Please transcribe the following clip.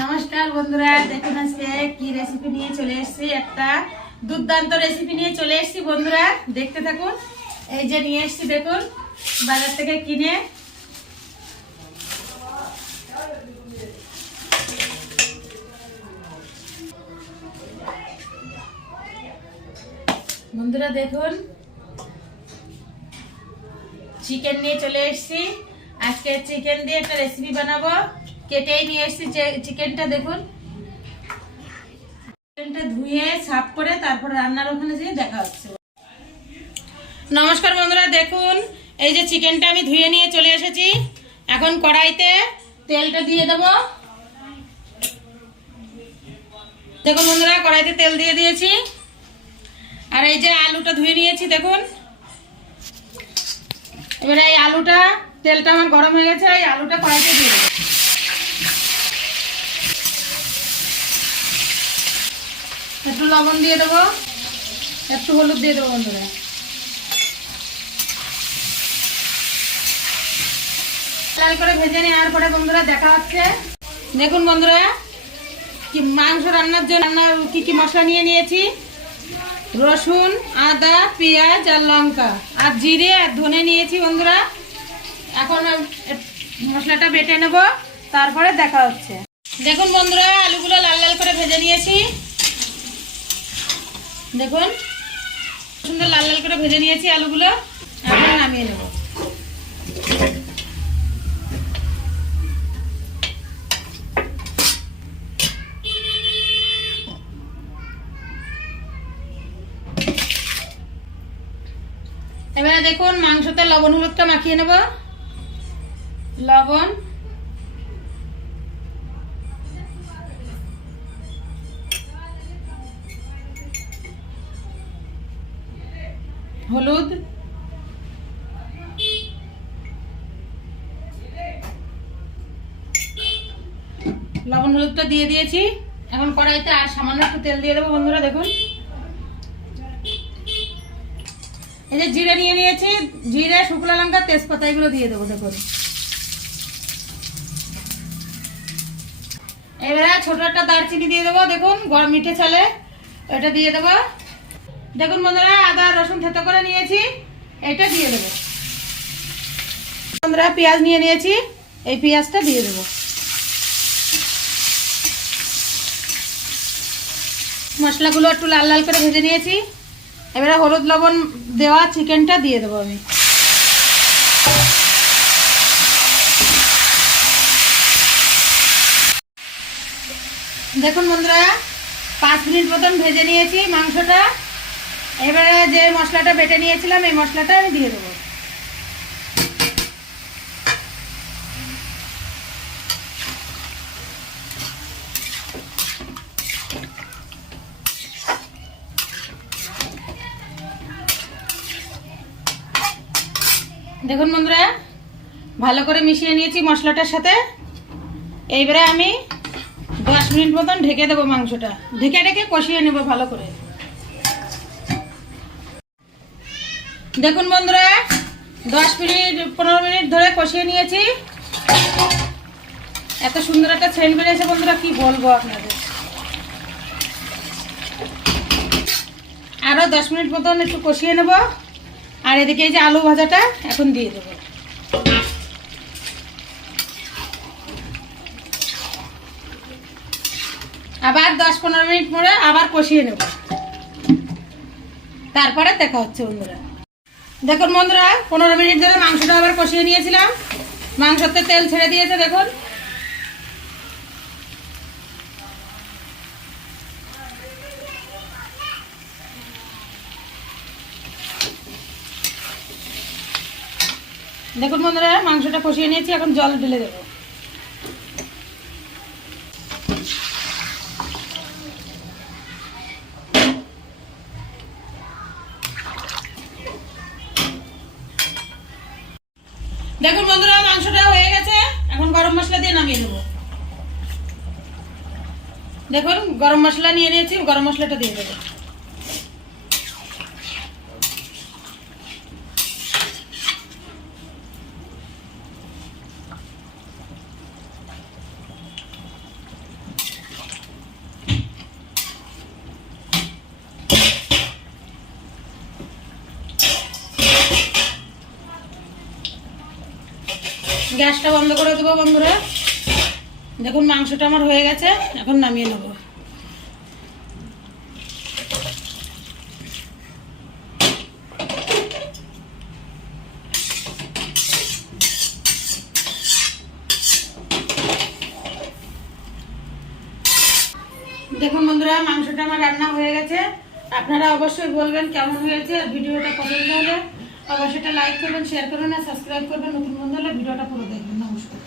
নমস্কার বন্ধুরা, দেখুন আজকে কি রেসিপি নিয়ে চলে এসেছি। একটা দুর্দান্ত রেসিপি নিয়ে চলে এসেছি বন্ধুরা, দেখতে থাকুন। এই যে নিয়ে এসেছি, দেখুন, বাজার থেকে কিনে। বন্ধুরা, দেখুন চিকেন নিয়ে চলে এসেছি। আজকে চিকেন দিয়ে একটা রেসিপি বানাবো। কেটেই নিয়ে এসেছি চিকেনটা দেখুন। চিকেনটা ধুয়ে সাফ করে তারপর রান্নার ওখানে যেয়ে দেখা হচ্ছে। নমস্কার বন্ধুরা, দেখুন, এই যে চিকেনটা আমি ধুয়ে নিয়ে চলে এসেছি। এখন কড়াইতে তেলটা দিয়ে দেবো। দেখুন বন্ধুরা, কড়াইতে তেল দিয়ে দিয়েছি। আর এই যে আলুটা ধুয়ে নিয়েছি, দেখুন। এবারে এই আলুটা, তেলটা আমার গরম হয়ে গেছে, এই আলুটা কড়াইতে দিয়ে দেবো। একটু লবণ দিয়ে দেবো। একটু হলুদ দিয়ে দেবো বন্ধুরা। লাল করে ভেজে নেওয়ার পরে বন্ধুরা দেখা হচ্ছে। দেখুন বন্ধুরা, কি মাংস রান্নার জন্য রান্নার কি কি মশলা নিয়ে নিয়েছি? রসুন, আদা, পেঁয়াজ আর লঙ্কা আর জিরে আর ধনে নিয়েছি বন্ধুরা। এখন মশলাটা বেটে নেব, তারপরে দেখা হচ্ছে। দেখুন বন্ধুরা, আলুগুলো লাল লাল করে ভেজে নিয়েছি। দেখুন, সুন্দর লাল লাল করে ভেজে নিয়েছি আলুগুলো। এখন নামিয়ে নেব। এবারে দেখুন, মাংসতে লবণ, হলুদটা মাখিয়ে নেব। লবণ হলুদ। লবণ হলুদটা দিয়ে দিয়েছি। এখন কড়াইতে আর সামান্য একটু তেল দিয়ে দেবো বন্ধুরা, দেখুন। এই যে জিরে নিয়ে নিয়েছি, জিরে, শুকনো লঙ্কা, তেজপাতা, এগুলো দিয়ে দেবো, দেখুন। এবারে ছোট একটা দারচিনি দিয়ে দেবো, দেখুন, গরম মিঠে চালে এটা দিয়ে দেবো। দেখুন বন্ধুরা, আদা, রসুন থেতো করে নিয়েছি। এটা দিয়ে দেবো। বন্ধুরা, পেঁয়াজ নিয়ে নিয়েছি। এই পেঁয়াজটা দিয়ে দেবো। মশলাগুলো একটু লাল লাল করে ভেজে নিয়েছি। এবারে হলুদ লবণ দেওয়া চিকেনটা দিয়ে দেবো আমি। দেখুন বন্ধুরা, পাঁচ মিনিট মতন ভেজে নিয়েছি মাংসটা। এবারে যে মশলাটা বেটে নিয়েছিলাম, এই মশলাটা আমি দিয়ে দেবো। দেখুন বন্ধুরা, ভালো করে মিশিয়ে নিয়েছি মশলাটার সাথে। এইবারে আমি দশ মিনিট মতন ঢেকে দেবো মাংসটা। ঢেকে ঢেকে কষিয়ে নেব ভালো করে। দেখুন বন্ধুরা, দশ মিনিট, পনেরো মিনিট ধরে কষিয়ে নিয়েছি। এত সুন্দর একটা সেন্ট বেরিয়েছে বন্ধুরা, কি বলব আপনাদের? আরও দশ মিনিট মতন একটু কষিয়ে নেব। আর এদিকে এই যে আলু ভাজাটা এখন দিয়ে দেবো। আবার দশ পনেরো মিনিট পরে আবার কষিয়ে নেব। তারপরে দেখা হচ্ছে বন্ধুরা। দেখুন বন্ধুরা, পনেরো মিনিট ধরে মাংসটা আবার কষিয়ে নিয়েছিলাম। মাংসতে তেল ছেড়ে দিয়েছে, দেখুন। দেখুন বন্ধুরা, মাংসটা কষিয়ে নিয়েছি, এখন জল ঢেলে দেবো। দেখুন বন্ধুরা, মাংসটা হয়ে গেছে। এখন গরম মশলা দিয়ে নামিয়ে দেবো দেখুন, গরম মশলা নিয়ে নিয়েছি, গরম মশলাটা দিয়ে দেবো। গ্যাসটা বন্ধ করে দেবো বন্ধুরা। দেখুন, মাংসটা আমার হয়ে গেছে, এখন নামিয়ে নেব। দেখুন বন্ধুরা, মাংসটা আমার রান্না হয়ে গেছে। আপনারা অবশ্যই বলবেন কেমন হয়েছে, আর ভিডিওটা পছন্দ হলে অবশ্যই লাইক করবেন শেয়ার করবেন আর সাবস্ক্রাইব করবেন। নতুন বন্ধু হলে ভিডিওটা পুরো দেখবেন। নমস্কার।